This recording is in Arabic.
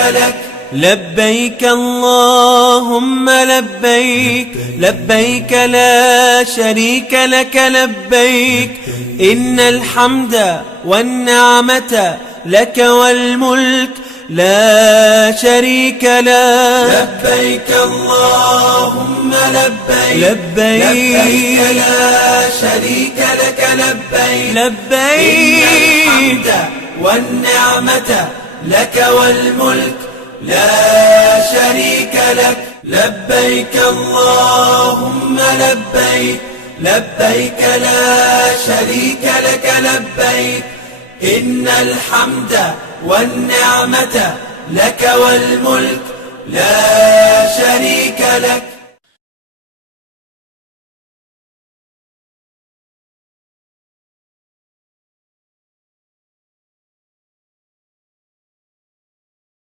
لك. لبيك اللهم لبيك، لبيك لا شريك لك لبيك، إن الحمد والنعمة لك والملك لا شريك لك. لبيك اللهم لبيك، لبيك لا شريك لك لبيك، لبيك إن الحمد والنعمة لك والملك لا شريك لك. لبيك اللهم لبيك، لبيك لا شريك لك لبيك، إن الحمد والنعمة لك والملك لا شريك لك.